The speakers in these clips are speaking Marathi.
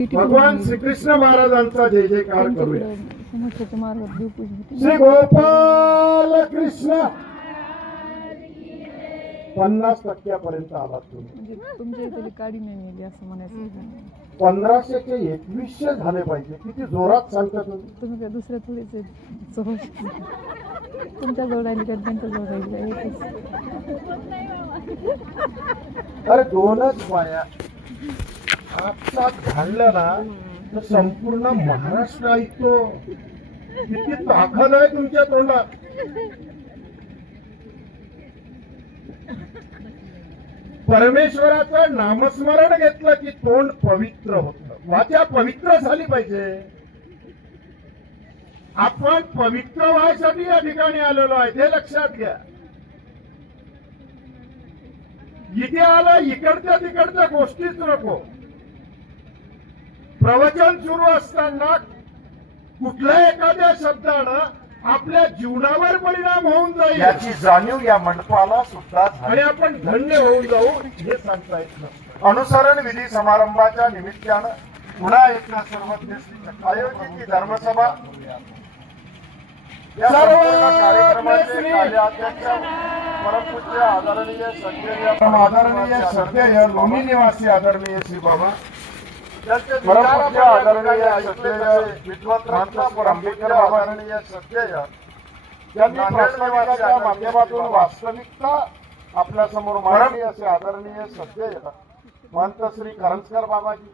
भगवान श्रीकृष्ण महाराजांचा जय जयकार करूया. श्री गोपाल कृष्ण 50% आलात तुम्ही. तुमच्या इथे काडी नाही मिळाली असं म्हणायचं. 1500 चे 2100 झाले पाहिजे. किती जोरात सांगता तुम्ही काय दुसऱ्या थोडीच तुमच्या जवळ राहिली का त्यांच्या जवळ राहिली. अरे दोनच बाया आपसात घालल्या ना तर संपूर्ण महाराष्ट्र ऐकतो. किती ताकद आहे तुमच्या तोंडात. परमेश्वराचं नामस्मरण घेतलं की तोंड पवित्र होतं, वाचा पवित्र झाली पाहिजे. आपण पवित्र व्हायसाठी या ठिकाणी आलेलो आहे हे लक्षात घ्या. इथे आलं इकडच्या तिकडच्या गोष्टीच नको. प्रवचन सुरू असताना कुठल्या एखाद्या शब्दानं आपल्या जीवनावर परिणाम होऊन जाईल याची जाणीव या मंडपाला सुद्धा आणि आपण धन्य होऊन जाऊ हे सांगता येत नसतं. अनुसरण विधी समारंभाच्या निमित्तानं पुन्हा एकदा सर्वज्ञ आयोजित धर्मसभा या कार्यक्रमाचे कार्याध्यक्ष परमपूज्य आदरणीय श्रद्धेय लोणी निवासी आदरणीय श्री बाबा परमपूज्य आदरणीय विद्वत आंबेडकर आदरणीय श्रद्धेय त्यांनी प्रास्ताविकाच्या माध्यमातून वास्तविकता आपल्या समोर मांडली असे आदरणीय श्रद्धेय महंत श्री करंजकर बाबाजी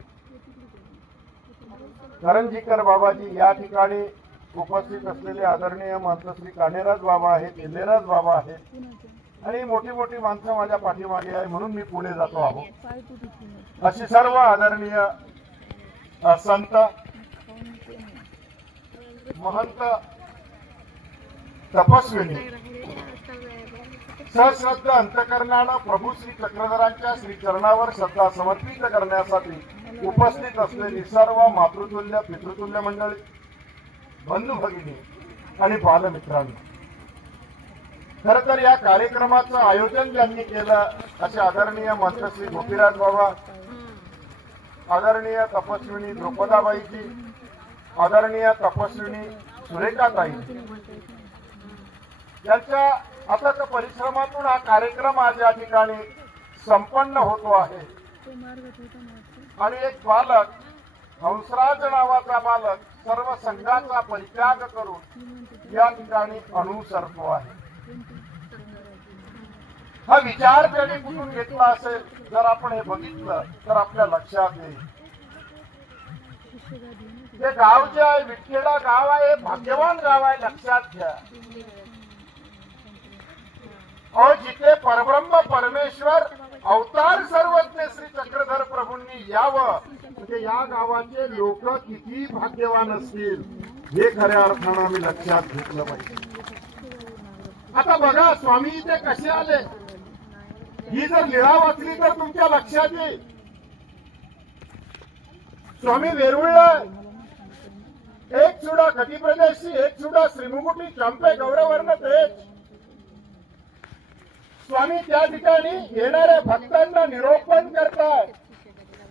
करंजीकर बाबाजी या ठिकाणी उपस्थित असलेले आदरणीय महंत श्री कान्हेराज बाबा आहेत, एल्लेराज बाबा आहेत आणि मोठी मोठी माणसं माझ्या पाठीमागे आहे म्हणून मी पुढे जातो आहोत. अशी सर्व आदरणीय संत महंत तपस्विनी सश्रद्ध अंतकरणानं प्रभू श्री चक्रधरांच्या श्री चरणावर श्रद्धा समर्पित करण्यासाठी उपस्थित असलेली सर्व मातृतुल्य पितृतुल्य मंडळी, बंधू भगिनी आणि बालमित्रांनी, खर तर या कार्यक्रमाचं आयोजन ज्यांनी केलं असे आदरणीय मंत श्री गोपीराज बाबा, आदरणीय तपस्विनी द्रौपदाबाईजी, आदरणीय तपस्विनी सुरेखाताई यांच्या अथक परिश्रमातून हा कार्यक्रम आज या ठिकाणी संपन्न होतो आहे. आणि एक बालक, हंसराज नावाचा बालक सर्व संघाचा परित्याग करून या ठिकाणी अनुसरतो आहे. हा विचार त्यांनी कुठून घेतला असेल जर आपण हे बघितलं तर आपल्या लक्षात येईल. हे गाव जे आहे विठखेडा गाव आहे, भाग्यवान गाव आहे. लक्षात घ्या और जिथे परब्रह्म परमेश्वर अवतार सर्वज्ञ श्री चक्रधर प्रभूंनी यावं म्हणजे या गावाचे लोक किती भाग्यवान असतील हे खऱ्या अर्थानं आम्ही लक्षात घेतलं पाहिजे. आता बघा स्वामी इथे कसे आले ही जर लीळा वाचली तर तुमच्या लक्षात येईल. स्वामी वेरूळला एक चुडा कटी प्रदेशी, एक चुडा श्रीमुकुटी चंपे गौरवर्ण तेज. स्वामी त्या ठिकाणी येणाऱ्या भक्तांना निरोपण करतात.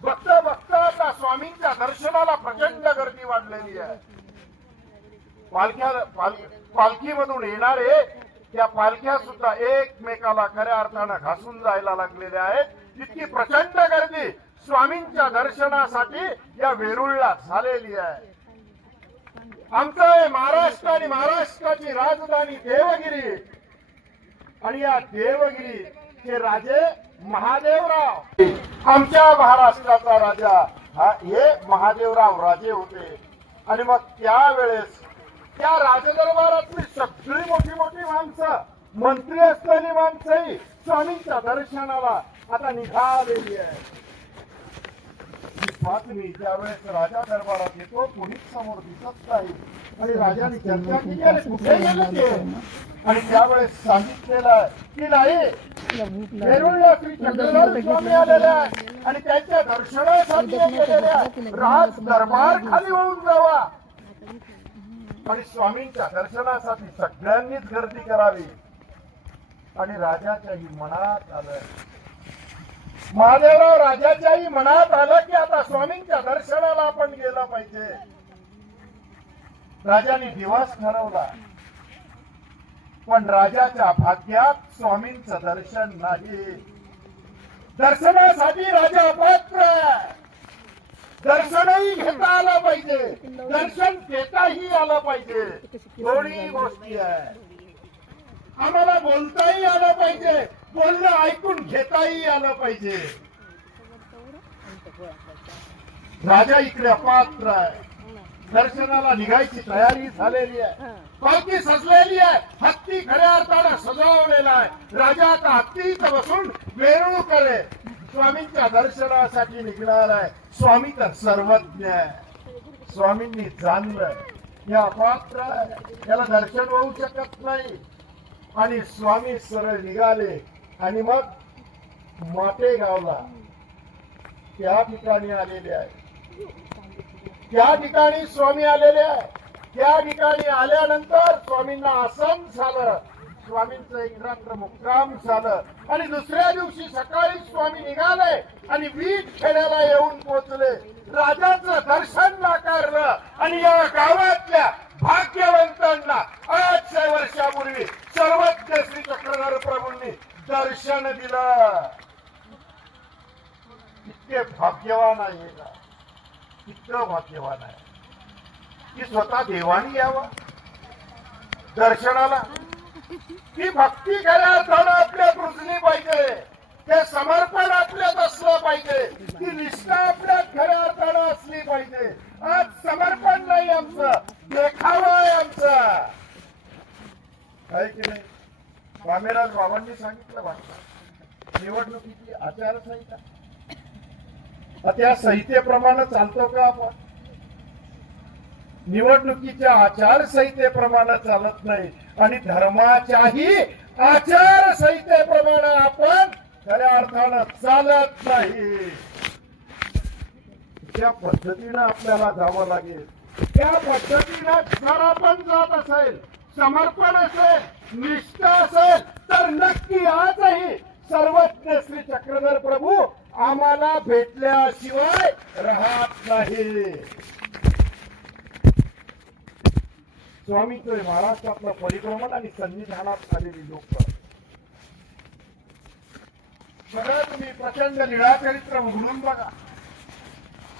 बघता बघता आता स्वामींच्या दर्शनाला प्रचंड गर्दी वाढलेली आहे. पालखीमधून येणारे त्या पालख्या सुद्धा एकमेकाला खऱ्या अर्थानं घासून जायला लागलेल्या आहेत. इतकी प्रचंड गर्दी स्वामींच्या दर्शनासाठी या वेरूळला झालेली आहे. आमचं हे महाराष्ट्र आणि महाराष्ट्राची राजधानी देवगिरी आणि या देवगिरीचे राजे महादेवराव, आमच्या महाराष्ट्राचा राजा हा हे महादेवराव राजे होते. आणि मग त्यावेळेस त्या राजदरबारातली सगळी मोठी मोठी माणसं, मंत्री असलेली माणसंही स्वामींच्या दर्शनाला आता निघालेली आहे. बातमी ज्यावेळेस राजा दरबारात येतो कोणीच समोर दिसत नाही आणि राजाने चर्चा केली अरे कुठे गेले ते, आणि त्यावेळेस सांगितलेलं आहे की नाही वेरूळला श्री चक्रधर स्वामी आलेले आहे आणि त्यांच्या दर्शनासाठी गेलेले आहे. राज दरबार खाली होऊन जावा आणि स्वामींच्या दर्शनासाठी सगळ्यांनीच गर्दी करावी. आणि राजाच्याही मनात आलं महादेवराव राजाच्याही मनात आलं की आता स्वामींच्या दर्शनाला आपण गेलं पाहिजे. राजाने दिवस ठरवला, पण राजाच्या भाग्यात स्वामींचं दर्शन नाही. दर्शनासाठी राजा अपात्र आहे. दर्शनही घेता आलं पाहिजे, दर्शन घेताही आलं पाहिजे. दोन्ही गोष्टी आहे. आम्हाला बोलताही आलं पाहिजे, बोलणं ऐकून घेताही आलं पाहिजे. राजा इकडे अपात्र आहे. दर्शनाला निघायची तयारी झालेली आहे. पालखी सजलेली आहे. हत्ती खऱ्या अर्थानं सजवलेला आहे. राजा आता हत्तीच बसून मिरवणूक करे स्वामींच्या दर्शनासाठी निघणार आहे. स्वामी तर सर्वज्ञ आहे. स्वामींनी जाणलं या अपात्र आहे, याला दर्शन होऊ शकत नाही. आणि स्वामी सरळ निघाले आणि मग माटेगावला त्या ठिकाणी आलेले आहे. त्या ठिकाणी स्वामी आलेले आहे. त्या ठिकाणी आल्यानंतर स्वामींना आसन झालं. स्वामींचं एक रात्र मुक्काम झालं आणि दुसऱ्या दिवशी सकाळी स्वामी निघाले आणि वीट खेड्याला येऊन पोहोचले. राजाचं दर्शन नाकारलं आणि या गावातल्या भाग्यवंतांना 800 वर्षापूर्वी सर्वज्ञ श्री चक्रधर प्रभूंनी दर्शन दिलं. इतके भाग्यवान आहे का? इतकं भाग्यवान आहे की स्वतः देवानी यावं दर्शनाला. ती भक्ती खऱ्या अर्थानं आपल्यात रुजली पाहिजे. ते समर्पण आपल्यात असलं पाहिजे. ती निष्ठा आपल्यात खऱ्या अर्थानं असली पाहिजे. आज समर्पण नाही आमचं, देखावा आहे आमचा. आहे की नाही? स्वामीराज बाबांनी सांगितलं वाटतं निवडणुकीची आचारसंहिता त्या संहितेप्रमाणे चालतो का आपण? निवडणुकीच्या आचारसंहितेप्रमाणे चालत नाही आणि धर्माच्याही आचारसंहितेप्रमाणे आपण खऱ्या अर्थानं चालत नाही. त्या पद्धतीनं आपल्याला जावं लागेल. त्या पद्धतीनं जर आपण जात असेल, समर्पण असेल, निष्ठा असेल, तर नक्की आजही सर्वज्ञ श्री चक्रधर प्रभू आम्हाला भेटल्याशिवाय राहत नाही. स्वामींचं महाराष्ट्रातलं परिक्रमण आणि सन्निधानात आलेली लोक सगळं तुम्ही प्रचंड लीळाचरित्र उघडून बघा.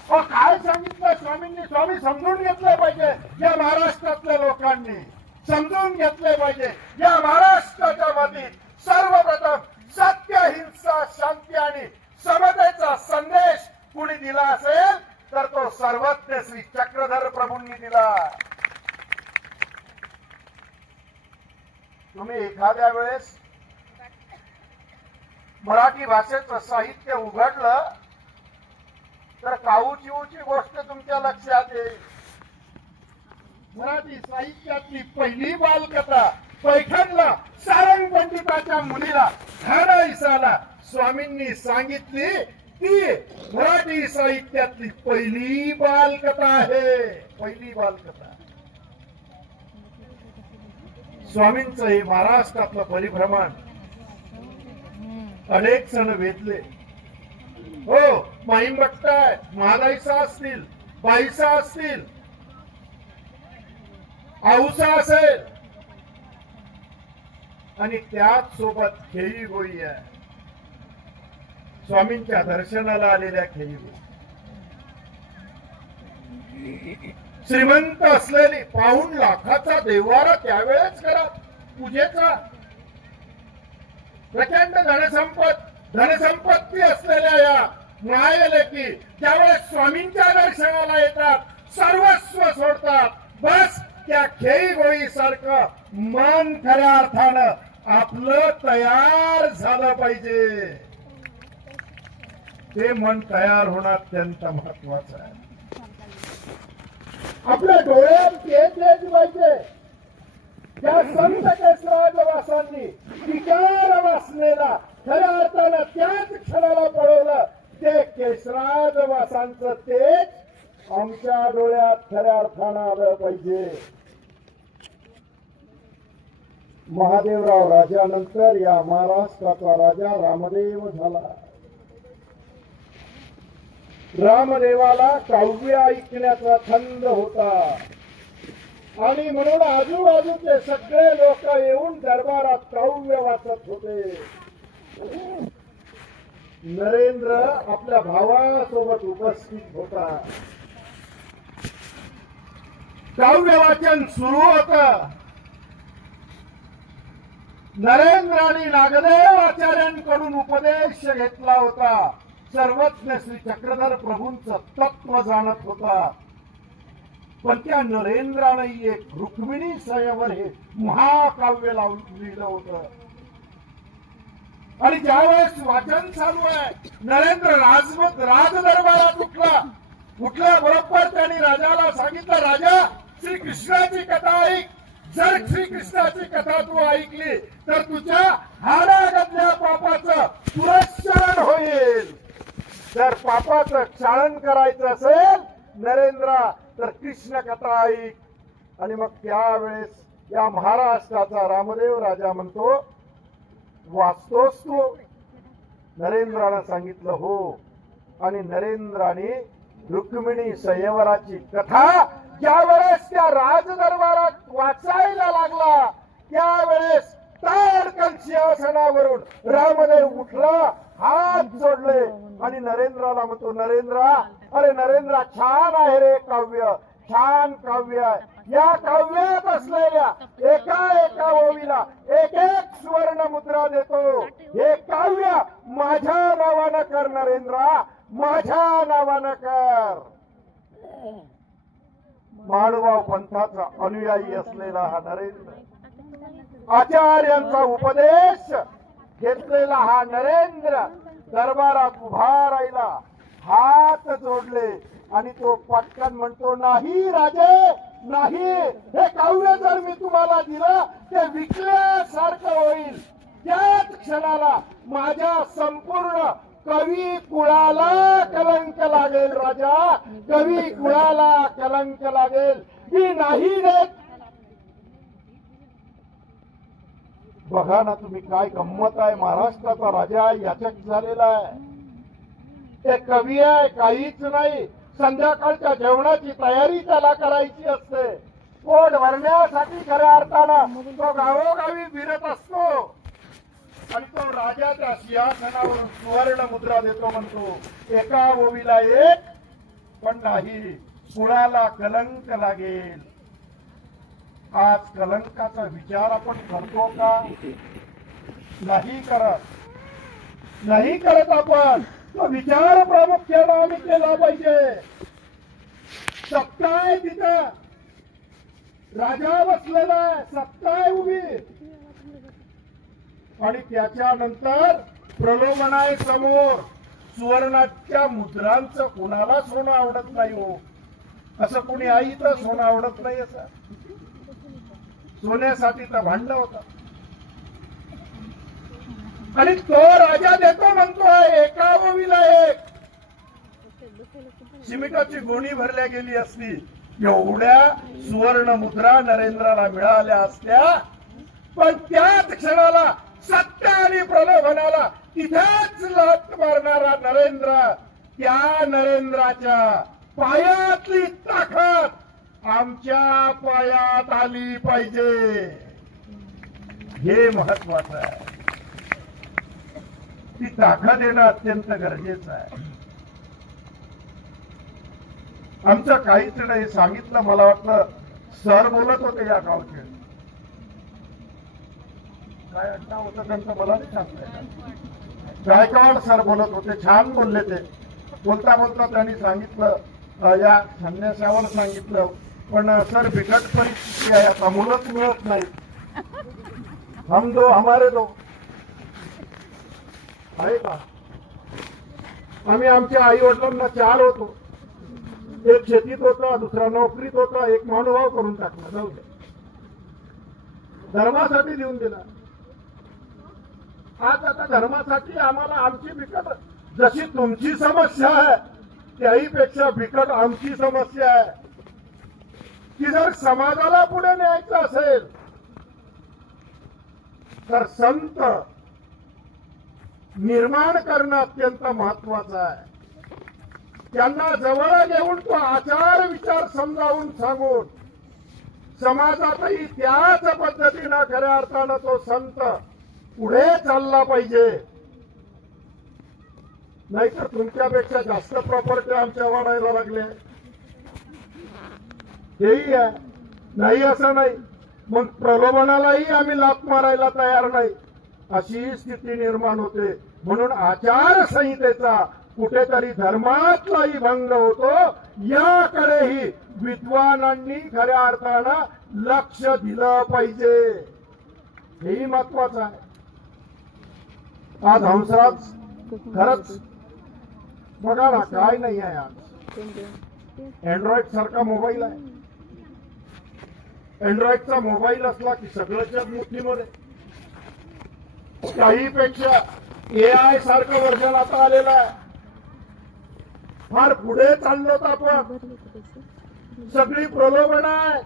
काय सांगितलं स्वामींनी? स्वामी समजून घेतलं पाहिजे. या महाराष्ट्रातल्या लोकांनी समजून घेतले पाहिजे. या महाराष्ट्राच्या मातीत सर्वप्रथम सत्य, अहिंसा, शांती आणि समतेचा संदेश कुणी दिला असेल तर तो सर्वज्ञ श्री चक्रधर प्रभूंनी दिला. तुम्ही एखाद्या वेळेस मराठी भाषेचं साहित्य उघडलं तर काऊचिऊची गोष्ट तुमच्या लक्षात येईल. मराठी साहित्यातली पहिली बालकथा पैठणला सारंग पंडिताच्या मुलीला खानाईसाला स्वामींनी सांगितली. ती मराठी साहित्यातली पहिली बालकथा आहे. पहिली बालकथा. स्वामींचं हे महाराष्ट्रातलं परिभ्रमण अनेक सण वेधले. हो, माहीम बघताय, महादाईसा असतील, बाईसा असतील, औसा असेल आणि त्याच सोबत खेळी गोळी आहे. स्वामींच्या दर्शनाला आलेल्या खेळी गोळी. श्रीमंत असलेली पाऊण लाखाचा देवारा त्यावेळेस करा पूजेचा. प्रचंड धनसंपत्ती असलेल्या या मायलेकी ज्यावेळेस स्वामींच्या दर्शनाला येतात, सर्वस्व सोडतात. बस त्या खेळी गोळी सारखं मन खऱ्या अर्थानं आपलं तयार झालं पाहिजे. ते मन तयार होणं अत्यंत महत्वाचं आहे. आपल्या डोळ्यात तेच पाहिजे. त्या संत केशवराजवासांनी विकार वासनेला खऱ्या अर्थानं त्याच क्षणाला पळवलं. ते केशवराजवासांचं तेज आमच्या डोळ्यात खऱ्या अर्थानं आलं पाहिजे. महादेवराव राजानंतर या महाराष्ट्राचा राजा रामदेव झाला. रामदेवाला काव्य ऐकण्याचा छंद होता आणि म्हणून आजूबाजूचे सगळे लोक येऊन दरबारात काव्य वाचत होते. नरेंद्र आपल्या भावासोबत उपस्थित होता. काव्य वाचन सुरू होत. नरेंद्राने नागदेव आचार्यांकडून उपदेश घेतला होता. सर्वज्ञ श्री चक्रधर प्रभूंचं तत्व जाणत होता. पण त्या नरेंद्राने एक रुक्मिणी स्वयंवर हे महाकाव्य लिहिलं होतं. आणि ज्यावेळेस वाचन चालू आहे, नरेंद्र राजदरबारात उठला बरोबर त्यांनी राजाला सांगितलं, राजा श्रीकृष्णाची कथा ऐक. जर श्रीकृष्णाची कथा तू ऐकली तर तुझ्या हाडागतल्या पापाचं पुरस्करण होईल. जर पापाचं क्षालन करायचं असेल नरेंद्रा तर कृष्ण कथा ऐक. आणि मग त्यावेळेस या महाराष्ट्राचा रामदेव राजा म्हणतो, वाचतोस तू? नरेंद्रानं सांगितलं हो. आणि नरेंद्राने रुक्मिणी स्वयंवराची कथा ज्यावेळेस त्या राजदरबारात वाचायला लागला त्यावेळेस ताडकन सिंहासनावरून रामदेव उठला, हात जोडले आणि नरेंद्राला म्हणतो, नरेंद्रा, अरे नरेंद्रा, छान आहे रे काव्य, छान काव्य आहे. या काव्यात असलेल्या एका एका ओवीला एक एक सुवर्ण मुद्रा देतो. हे काव्य माझ्या नावानं कर नरेंद्रा, माझ्या नावानं कर. माळवाव पंथाचा अनुयायी असलेला हा नरेंद्र, आचार्यांचा उपदेश घेतलेला हा नरेंद्र दरबारात उभा राहिला, हात जोडले आणि तो पटकन म्हणतो, नाही राजे, नाही. हे काव्य जर मी तुम्हाला दिलं ते विकल्यासारखं होईल. त्याच क्षणाला माझ्या संपूर्ण कवी कुळाला कलंक लागेल. राजा, कवी कुळाला कलंक लागेल. मी नाही देत. बघा ना तुम्ही, काय गंमत आहे. महाराष्ट्राचा राजा याचक झालेला आहे. ते कवी आहे, काहीच नाही. संध्याकाळच्या जेवणाची तयारी त्याला करायची असते. पोट भरण्यासाठी खऱ्या अर्थानं तो गावोगावी फिरत असतो. आणि तो राजा त्या सिंहासनावरून सुवर्ण मुद्रा देतो, म्हणतो, एका ओवीला एक, पण नाही, कुणाला कलंक लागेल. आज कलंकाचा विचार आपण करतो का? नाही करत आपण. तो विचार प्रामुख्याने आम्ही केला पाहिजे. सत्ता आहे तिथं, राजा बसलेला आहे, सत्ता आहे उभी. आणि त्याच्यानंतर प्रलोभन आहे समोर. सुवर्णाच्या मुद्रांचं कोणाला सोनं आवडत नाही हो. असं कोणी आई तर सोनं आवडत नाही. असं सोन्यासाठी तर भांडलं होतं. आणि तो राजा देतो म्हणतोय एका ओवीला एक. सिमेंटाची गोणी भरल्या गेली असती, एवढ्या सुवर्ण मुद्रा नरेंद्राला मिळाल्या असत्या. पण त्याच क्षणाला सत्य आणि प्रलोभनाला तिथेच लाथ मारणारा नरेंद्र, त्या नरेंद्राच्या पायातली ताकद आमच्या पायात आली पाहिजे. हे महत्वाचं आहे. ती ताकद येणं अत्यंत गरजेचं आहे. आमचं काहीच नाही सांगितलं. मला वाटलं सर बोलत होते या गावचे. काय अड्डा होता त्यांचा मला नाही सांगता. गायकवाड सर बोलत होते, छान बोलले ते. बोलता बोलता त्यांनी सांगितलं, या संन्यासावर सांगितलं, पण सर बिकट परिस्थिती आहे, आता मुलंच मिळत नाही. हम दो हमारे दो आहे का? आम्ही आमच्या आई वडिलांना 4 होतो. एक शेतीत होता, दुसरा नोकरीत होता, एक मानुभाव करून टाकला. जाऊ दे, धर्मासाठी देऊन दिला. आज आता धर्मासाठी आम्हाला आमची बिकट, जशी तुमची समस्या आहे त्याहीपेक्षा बिकट आमची समस्या आहे की जर समाजाला पुढे न्यायचं असेल तर संत निर्माण करणं अत्यंत महत्वाचं आहे. त्यांना जवळ घेऊन तो आचार विचार समजावून सांगून समाजातही त्याच पद्धतीनं खऱ्या अर्थानं तो संत पुढे चालला पाहिजे. नाहीतर तुमच्यापेक्षा जास्त प्रॉपर्टी आमच्या वाढायला लागल्या. हेही आहे, नाही असं नाही. मग प्रलोभनालाही आम्ही लाथ मारायला तयार नाही, अशी स्थिती निर्माण होते. म्हणून आचारसंहितेचा कुठेतरी धर्मातलाही भंग होतो. याकडेही विद्वानांनी खऱ्या अर्थानं लक्ष दिलं पाहिजे, हेही महत्वाचं आहे. आज हंसराज खरंच बघा ना, काय नाही आहे. आज अँड्रॉइड सारखा मोबाईल आहे. अँड्रॉइडचा मोबाईल असला की सगळ्याच्या मुठीमध्ये. काहीपेक्षा AI सारखं वर्जन आता आलेलं आहे. फार पुढे चाललोत आपण. सगळी प्रलोभन आहे.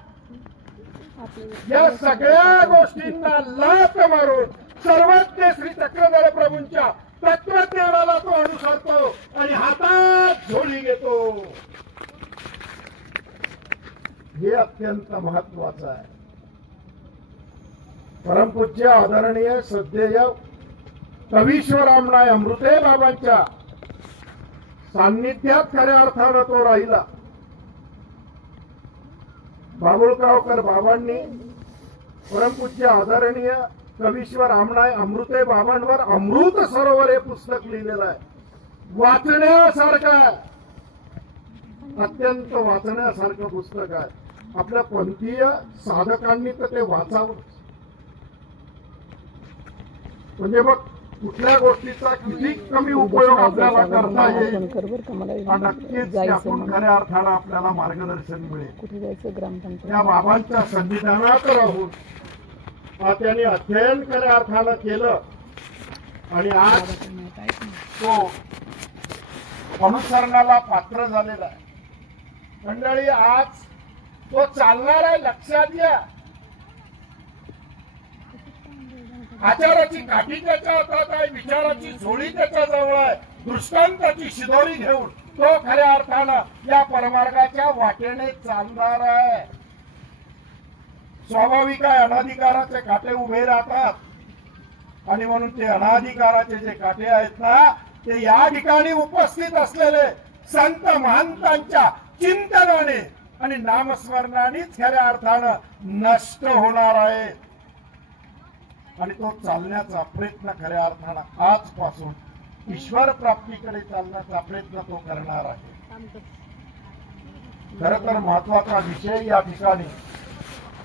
या सगळ्या गोष्टींना लाथ मारून सर्वज्ञ श्री चक्रधर प्रभूंच्या तत्वज्ञानाला तो अनुसरतो आणि हातात झोळी घेतो. हे अत्यंत महत्वाचं आहे. परमपूज्य आदरणीय श्रद्धेय कवीश्वर रामनाय अमृते बाबांच्या सान्निध्यात खऱ्या अर्थानं तो राहिला. बाबुळगावकर बाबांनी परमपूज्य आदरणीय कवीश्वर रामनाय अमृते बाबांवर अमृत सरोवर हे पुस्तक लिहिलेलं आहे. वाचण्यासारखं आहे, अत्यंत वाचण्यासारखं पुस्तक आहे. आपल्या पंथीय साधकांनी तर ते वाचावं. म्हणजे मग कुठल्या गोष्टीचा किती कमी उपयोग आपल्याला करता येईल, नक्कीच त्यातून खऱ्या अर्थानं आपल्याला मार्गदर्शन मिळेल. कुठे जायचं ग्रामपंचायत त्या बाबांच्या संविधानात राहून त्यांनी अध्ययन खऱ्या अर्थानं केलं आणि आज तो अनुसरणाला पात्र झालेला आहे. मंडळी, आज तो चालणार आहे, लक्षात घ्या. आचाराची काठी त्याच्या हातात आहे, विचाराची झोळी त्याच्या जवळ आहे. दृष्टांताची शिदोरी घेऊन तो खऱ्या अर्थानं या परमार्गाच्या वाटेने चालणार आहे. स्वाभाविक आहे, अनाधिकाराचे काटे उभे राहतात आणि म्हणून ते अनाधिकाराचे जे काटे आहेत ना, ते या ठिकाणी उपस्थित असलेले संत महंतांच्या चिंतनाने आणि नामस्मरणानेच खऱ्या अर्थानं नष्ट होणार आहे. आणि तो चालण्याचा प्रयत्न खऱ्या अर्थानं आजपासून ईश्वर प्राप्तीकडे चालण्याचा प्रयत्न तो करणार आहे. खरं तर महत्वाचा विषय या ठिकाणी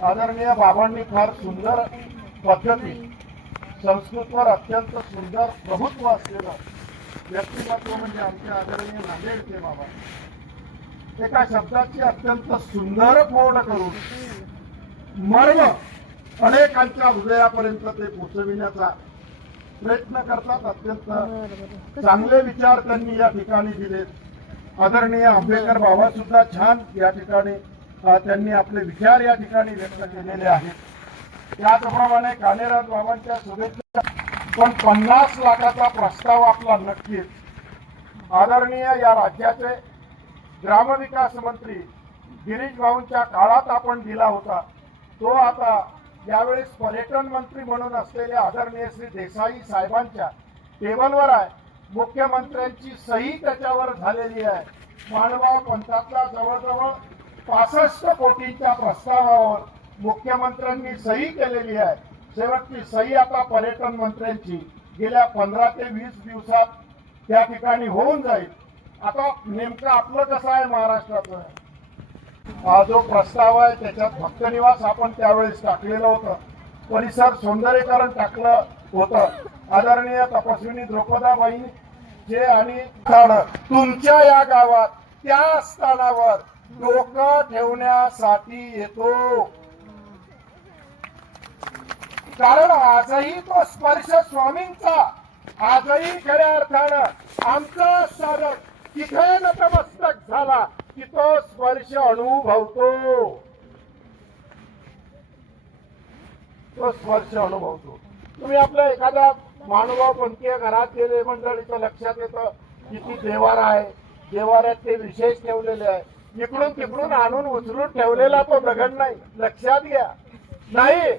आदरणीय बाबांनी फार सुंदर पद्धती, संस्कृतवर अत्यंत सुंदर प्रभुत्व असलेलं व्यक्तिमत्व म्हणजे आमचे आदरणीय नांदेडचे बाबा एका शब्दाची अत्यंत सुंदर फोड करून मर्म अनेकांच्या हृदयापर्यंत ते पोचविण्याचा प्रयत्न करतात. अत्यंत चांगले विचार त्यांनी या ठिकाणी दिलेत. आदरणीय आंबेडकर बाबा सुद्धा छान या ठिकाणी त्यांनी आपले विचार या ठिकाणी व्यक्त केलेले आहेत. त्याचप्रमाणे कानेराज बाबांच्या शुभेच्छा. पण 50 लाखाचा प्रस्ताव आपला नक्कीच. आदरणीय या राज्याचे ग्रामविकास मंत्री गिरीश भाऊंच्या काळात आपण दिला होता. तो आता यावेळेस पर्यटन मंत्री म्हणून असलेले आदरणीय श्री देसाई साहेबांच्या टेबलवर आहे. मुख्यमंत्र्यांची सही त्याच्यावर झालेली आहे. मांडवा पंचायतला जवळजवळ 65 कोटींच्या प्रस्तावावर मुख्यमंत्र्यांनी सही केलेली आहे. शेवटची सही आता पर्यटन मंत्र्यांची गेल्या 15 ते 20 दिवसात त्या ठिकाणी होऊन जाईल. आता नेमकं आपलं कसं आहे महाराष्ट्राचं, हा जो प्रस्ताव आहे त्याच्यात भक्तनिवास आपण त्यावेळेस टाकलेलं होतं, परिसर सौंदर्यीकरण टाकलं होतं. आदरणीय तपस्विनी द्रौपदाबाई जे आणि तुमच्या या गावात त्या स्थानावर डोकं ठेवण्यासाठी येतो. कारण आजही तो स्पर्श स्वामींचा, आजही खऱ्या अर्थानं आमचा साधक तिथे नतमस्तक झाला की तो स्पर्श अनुभवतो. तो स्पर्श अनुभवतो. तुम्ही आपल्या एखाद्या मानवपंथीय घरात गेले मंडळीचं लक्षात येतं किती देवारा आहे, देवाऱ्यात ते विशेष ठेवलेले आहे. इकडून तिकडून आणून उचलून ठेवलेला तो दगड नाही, लक्षात घ्या. नाही,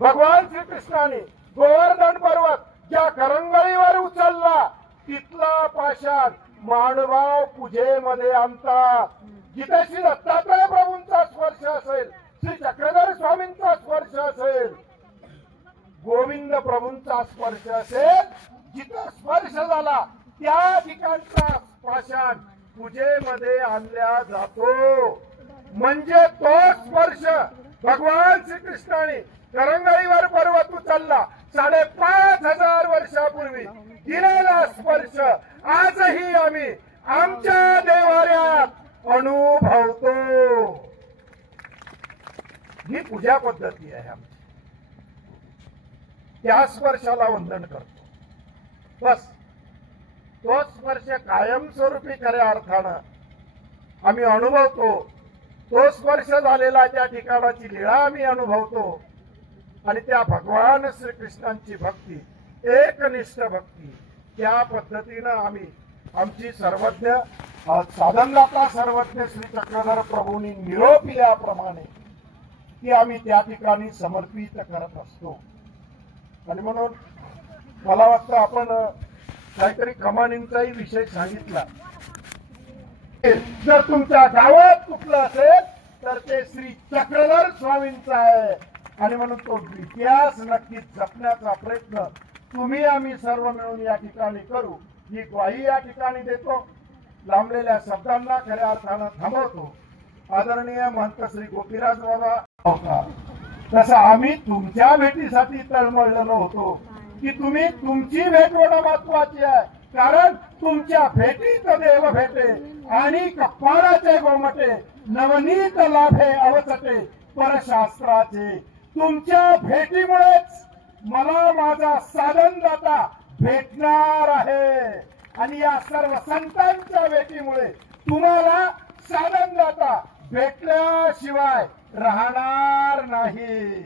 भगवान श्रीकृष्णाने गोवर्धन पर्वत ज्या करंगळीवर उचलला तिथला पाषाण मानभाव पूजेमध्ये आणतात. जिथे श्री दत्तात्रय प्रभूंचा स्पर्श असेल, श्री चक्रधर स्वामींचा स्पर्श असेल, गोविंद प्रभूंचा स्पर्श असेल, जिथं स्पर्श झाला त्या ठिकाणचा पाषाण पूजेमध्ये आणला जातो. म्हणजे तो स्पर्श भगवान श्रीकृष्णाने करंगळीवर पर्वत उचलला 5,500 वर्षापूर्वी दिलेला स्पर्श आजही आम्ही आमच्या देवाऱ्यात अनुभवतो. ही पूजा पद्धती आहे आमची. त्या स्पर्शाला वंदन करतो. बस तो स्पर्श कायमस्वरूपी खऱ्या अर्थानं आम्ही अनुभवतो. तो स्पर्श झालेला त्या ठिकाणाची लीळा आम्ही अनुभवतो. आणि त्या भगवान श्रीकृष्णांची भक्ती, एकनिष्ठ भक्ती, त्या पद्धतीनं आम्ही आमची सर्वज्ञ साधनदाता सर्वज्ञ श्री चक्रधर प्रभूंनी निरोप दिल्याप्रमाणे ती आम्ही त्या ठिकाणी समर्पित करत असतो. आणि म्हणून मला वाटतं आपण काहीतरी कमानींचाही विषय सांगितला. जर तुमच्या गावात कुठलं असेल तर ते श्री चक्रधर स्वामींचा आहे. आणि म्हणून तो इतिहास नक्कीच जपण्याचा प्रयत्न तुम्ही आम्ही सर्व मिळून या ठिकाणी करू, ही ग्वाही या ठिकाणी देतो. लांबलेल्या शब्दांना खऱ्या अर्थानं थांबवतो. आदरणीय महंत श्री गोपीराज बाबा होता तसं आम्ही तुमच्या भेटीसाठी तळमळलेलो होतो की तुम्ही तुमची भेट होणं महत्वाची आहे. कारण तुमच्या भेटीत देव भेटे आणि कपाळाचे गोमटे नवनीत लाभे अवचटे परशास्त्राचे. तुमच्या भेटीमुळेच मला माझा साधनदाता भेटणार आहे. आणि या सर्व संतांच्या भेटीमुळे तुम्हाला साधनदाता भेटल्याशिवाय राहणार नाही.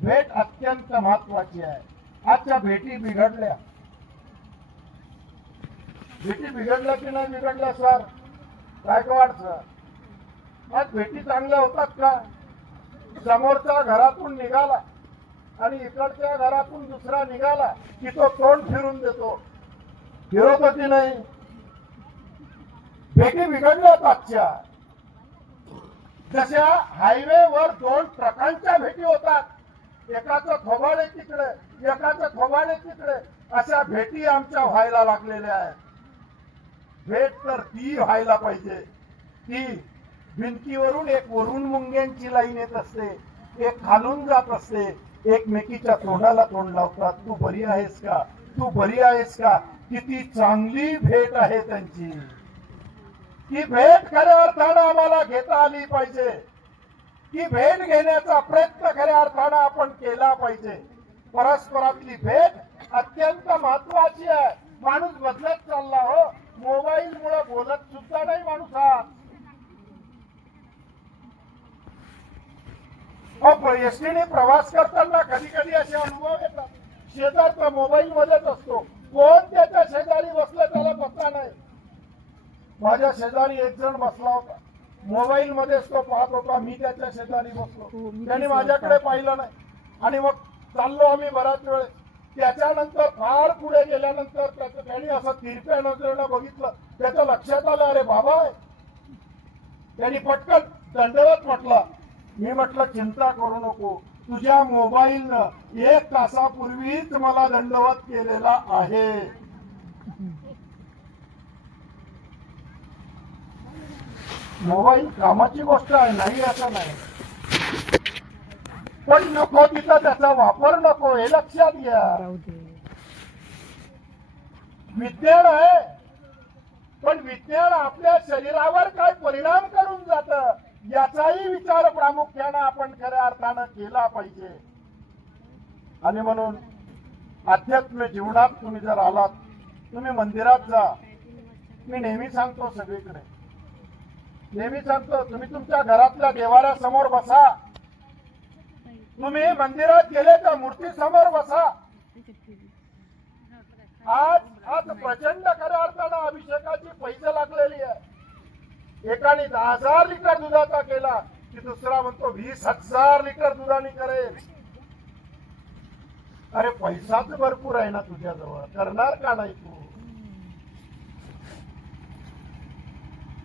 भेट अत्यंत महत्वाची आहे. आजच्या भेटी बिघडल्या. भेटी बिघडल्या की नाही बिघडल्या सर गायकवाड सर? आज भेटी चांगल्या होतात का? समोरच्या घरातून निघाला आणि इकडच्या घरातून दुसरा निघाला की तो तोंड फिरून देतो. फिरवतो की नाही? भेटी बिघडल्यात आजच्या. जशा हायवेवर 2 ट्रकांच्या भेटी होतात, एकाचं थोबाडे तिकडे एकाचं थोबाडे तिकडे, अशा भेटी आमच्या व्हायला लागलेल्या आहेत. भेट तर ती व्हायला पाहिजे ती भिंतीवरून एक वरून मुंग्यांची लाईन येत असते, एक खालून जात असते, एकमेकीच्या तोंडाला तोंड लावतात. तू बरी आहेस का? तू बरी आहेस का? किती चांगली भेट आहे त्यांची. ती भेट खऱ्या अर्थानं आम्हाला घेता आली पाहिजे. ती भेट घेण्याचा प्रयत्न खऱ्या अर्थानं आपण केला पाहिजे. परस्परातली भेट अत्यंत महत्वाची आहे. माणूस बदलत चालला हो. मोबाईल मुळे बोलत सुद्धा नाही माणूस. एसटीने प्रवास करताना कधी कधी असे अनुभव येतात. शेजारचा मोबाईल मध्येच असतो, कोण त्याच्या शेजारी बसलं त्याला पत्ता नाही. माझ्या शेजारी एक जण बसला होता, मोबाईल मध्येच तो पाहत होता. मी त्याच्या शेजारी बसलो, त्याने माझ्याकडे पाहिलं नाही. आणि मग चाललो आम्ही बराच वेळ. त्याच्यानंतर फार पुढे गेल्यानंतर त्याने असं तिरप्या नजरेनं बघितलं. त्याच्या लक्षात आलं अरे बाबा आहे. त्यांनी पटकन दंडवत म्हटला. मी म्हटलं चिंता करू नको, तुझ्या मोबाईलनं 1 तासापूर्वीच मला दंडवत केलेला आहे. मोबाईल कामाची गोष्ट आहे, नाही असं नाही, पण नको तिथं त्याचा वापर नको हे लक्षात घ्या. विज्ञान आहे, पण विज्ञान आपल्या शरीरावर काय परिणाम करून जातं याचाही विचार प्रामुख्याने आपण खऱ्या अर्थानं केला पाहिजे. आणि म्हणून अध्यात्म जीवनात तुम्ही जर आलात, तुम्ही मंदिरात जा. मी नेहमी सांगतो, सगळीकडे नेहमी सांगतो, तुम्ही तुमच्या घरातल्या देवाऱ्यासमोर बसा. तुम्ही मंदिरात गेले तर मूर्ती समोर बसा. आज प्रचंड खऱ्या अर्थानं अभिषेकाची पैसे लागलेली आहे. एकाने 10,000 लिटर दुधाचा केला की दुसरा म्हणतो 20,000 लिटर दुधाने करेल. अरे पैसाच भरपूर आहे ना तुझ्याजवळ, करणार का नाही तू?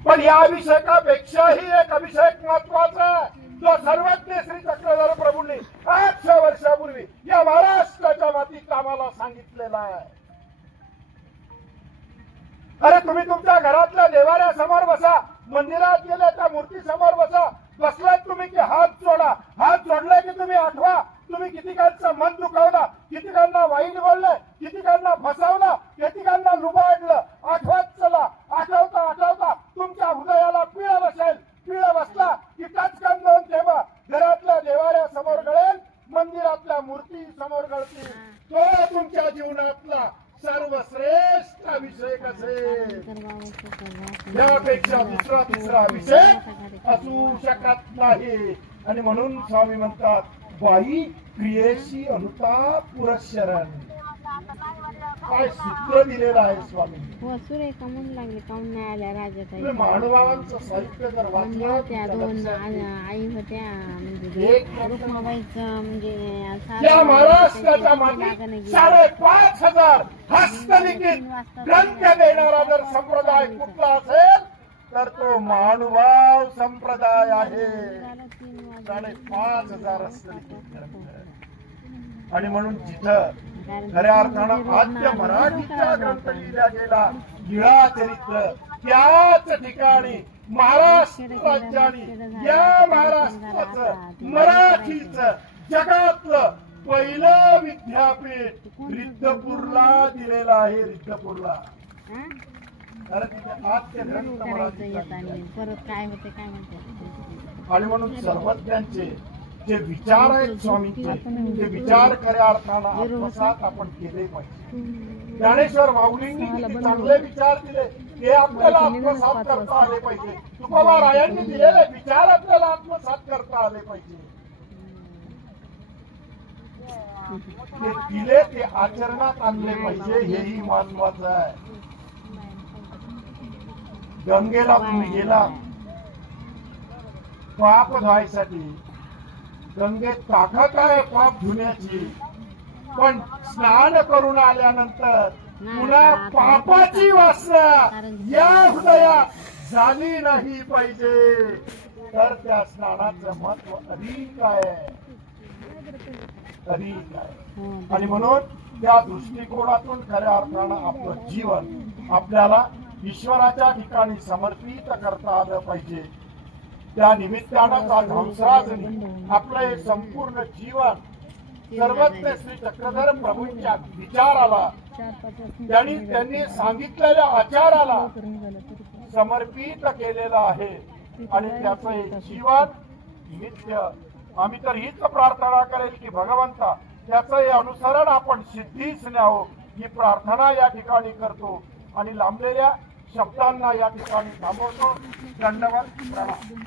पण या अभिषेकापेक्षाही एक अभिषेक महत्वाचा आहे, जो सर्वज्ञ श्री चक्रधर प्रभूंनी 800 वर्षापूर्वी या महाराष्ट्राच्या मातीत आम्हाला सांगितलेला आहे. अरे तुम्ही तुमच्या घरातल्या देवाऱ्या समोर बसा, मंदिरात गेले त्या मूर्ती समोर बसा, बसलाय तुम्ही की हात जोडा. हात जोडले की तुम्ही आठवा तुम्ही कितीकांचं मन दुखावलं, कितीकांना वाईट बोललं, कितीकांना फसवलं, कितीकांना लुबाडलं. आठवत चला. आठवता आठवता तुमच्या हृदयाला पिळ बसेल. पिळ बसला की टचकन जाऊन ठेवा. घरातल्या देवाऱ्या समोर गळेल, मंदिरातल्या मूर्ती समोर गळतील. तो तुमच्या जीवनातला सर्वश्रेष्ठ अभिषेक असेल. यापेक्षा दुसरा तिसरा अभिषेक असू शकत नाही. आणि म्हणून स्वामी म्हणतात, बाई क्रियेशी अनुताप पुरशरण. काय सूत्र दिलेलं आहे स्वामी. हो सुरेखा म्हणू लागले काऊन नाही आल्या राजाताई. तुम्ही महानुभावांचं साहित्य जर वाचलं त्या तर दोन लक्षात येईल. आई होत्या म्हणजे एक रुक्माबाईचं म्हणजे या महाराष्ट्राच्या मातीत 5,500 हस्तलिखित ग्रंथ देणारा जर संप्रदाय कुठला असेल तर तो महानुभाव संप्रदाय आहे. 5,500 हस्तलिखित ग्रंथ. आणि म्हणून जिथं खऱ्या अर्थानं आद्य मराठीचा ग्रंथ लिहिला गेला लीळा चरित्र, त्याच ठिकाणी महाराष्ट्र राज्याने या महाराष्ट्राचं मराठीचं जगातलं पहिलं विद्यापीठ रिद्धपूरला दिलेलं आहे. रिद्धपूरला कारण तिथे आद्य ग्रंथ मराठीचा. परत काय होते काय म्हणते. आणि म्हणून सर्वज्ञांचे जे विचार आहेत स्वामींचे, ते विचार खऱ्या अर्थानं आत्मसात आपण केले पाहिजे. ज्ञानेश्वर माऊलींनी किती चांगले विचार दिले ते आपल्याला आत्मसात करता आले पाहिजे. तुकोबारायांनी दिलेले विचार आपल्याला आत्मसात करता आले पाहिजे. ते दिले ते आचरणात आणले पाहिजे, हेही महत्वाचं आहे. गंगेला तुम्ही गेला पाप धुवायसाठी, गंगेत ताकद आहे पाप धुण्याची, पण स्नान करून आल्यानंतर पुन्हा पापाची वासना या हृदयात झाली नाही पाहिजे. तर त्या स्नानाचं महत्व अधिक आहे, अधिक आहे. आणि म्हणून त्या दृष्टिकोनातून खऱ्या अर्थानं आपलं जीवन आपल्याला ईश्वराच्या ठिकाणी समर्पित करता आलं पाहिजे. त्या निमित्तानं हंसराजनी आपलं हे संपूर्ण जीवन सर्वज्ञ श्री चक्रधर प्रभूंच्या विचाराला, त्यांनी सांगितलेल्या आचाराला समर्पित केलेलं आहे. आणि त्याचं हे जीवन नित्य आम्ही तर हीच प्रार्थना करेल की भगवंता त्याचं हे अनुसरण आपण सिद्धीच न्यावं, ही प्रार्थना या ठिकाणी करतो. आणि लांबलेल्या शब्दांना या ठिकाणी थांबवतो. दंडवत प्रणाम.